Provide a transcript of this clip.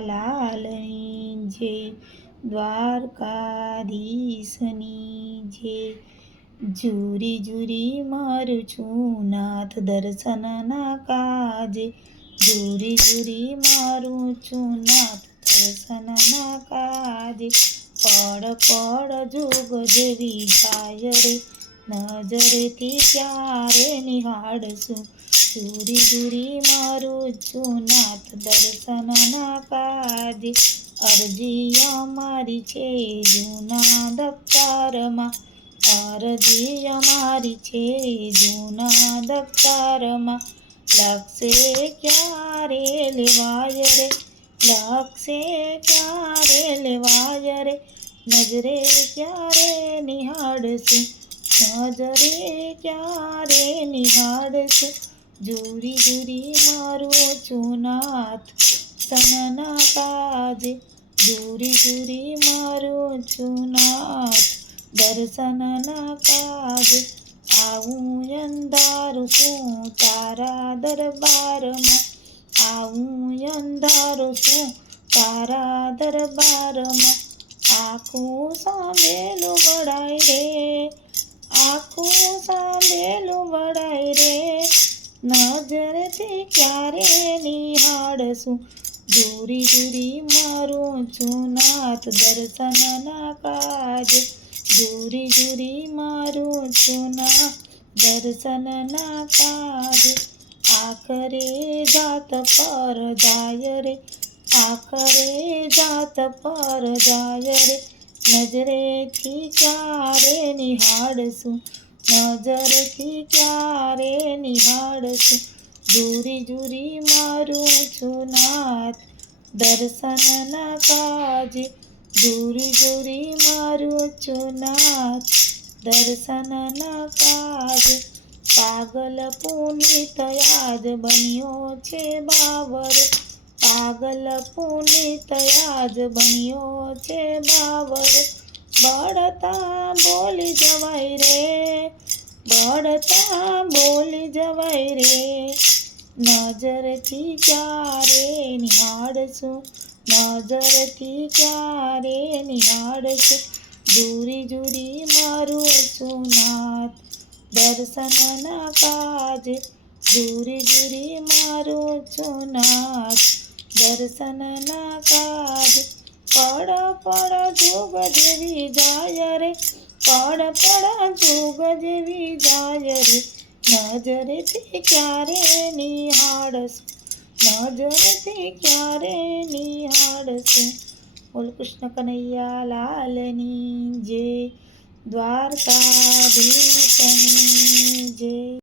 લાલની જે દ્વારકાધીશની જે જુરી જુરી મારું છું નાથ દર્શનના કાજે. જુરી જુરી મારું છું નાથ દર્શનના કાજે. પડ પડ જોગ જેવી જાય રે. નજરેથી પ્યાર નિહાળશું જુરી જુરી મારું છું નાથ દર્શનના કાજે અરજી અમારી છે જૂના દફતરમાં અરજી અમારી છે જૂના દફતરમાં લક્ષે ક્યારે લેવાય રે લક્ષે ક્યારે લેવાય રે નજરે ક્યારે નિહાળશું નજરે ક્યારે નિહાળશું? જુરી જુરી મારો ચુનાથ તનના કાજે. જુરી જુરી મારો ચુનાથ નાથ દર્શનના કાજે. આવું અંધારું છું તારા દરબારમાં? આવું અંધારું છું તારા દરબારમાં? આખું સાંભેલું વળાય રે આખું સાંભેલું વળાય રે. નજરથી ક્યારે નિહાળશું? દૂરી દૂરી મારું છું નાથ દર્શનના કાજ. દૂરી દૂરી મારું છું નાથ દર્શનના કાજ. આખરે જાત પર જાય રે. આખરે જાત પર જાય રે. નજરેથી ક્યારે નિહાળશું નજરથી ક્યારે નિહાળશું જુરી જુરી મારું છું નાથ દર્શનના કાજે જુરી જુરી મારું છું નાથ દર્શનના કાજે પાગલ પુનિત યાદ બન્યો છે બાવર પાગલ પુનિત યાદ બન્યો છે બાવર બળતા બોલી જવાય રે, બળતા બોલી જવાય રે. નજરથી ક્યારે નિહાળશું, નજરથી ક્યારે નિહાળશું? જુરી જુરી મારું સુનાથ નાથ દર્શનના કાજ. જુરી જુરી મારું સુનાથ નાથ દર્શનના કાજે પડ પડ જોગ જેવી જાય રે પડ પડ જોગ જેવી જાય રે નજરેથી ક્યારે નિહાળશું નજરેથી ક્યારે નિહાળશું બોલ કૃષ્ણ કનૈયા લાલની જય દ્વારકાધીશની જય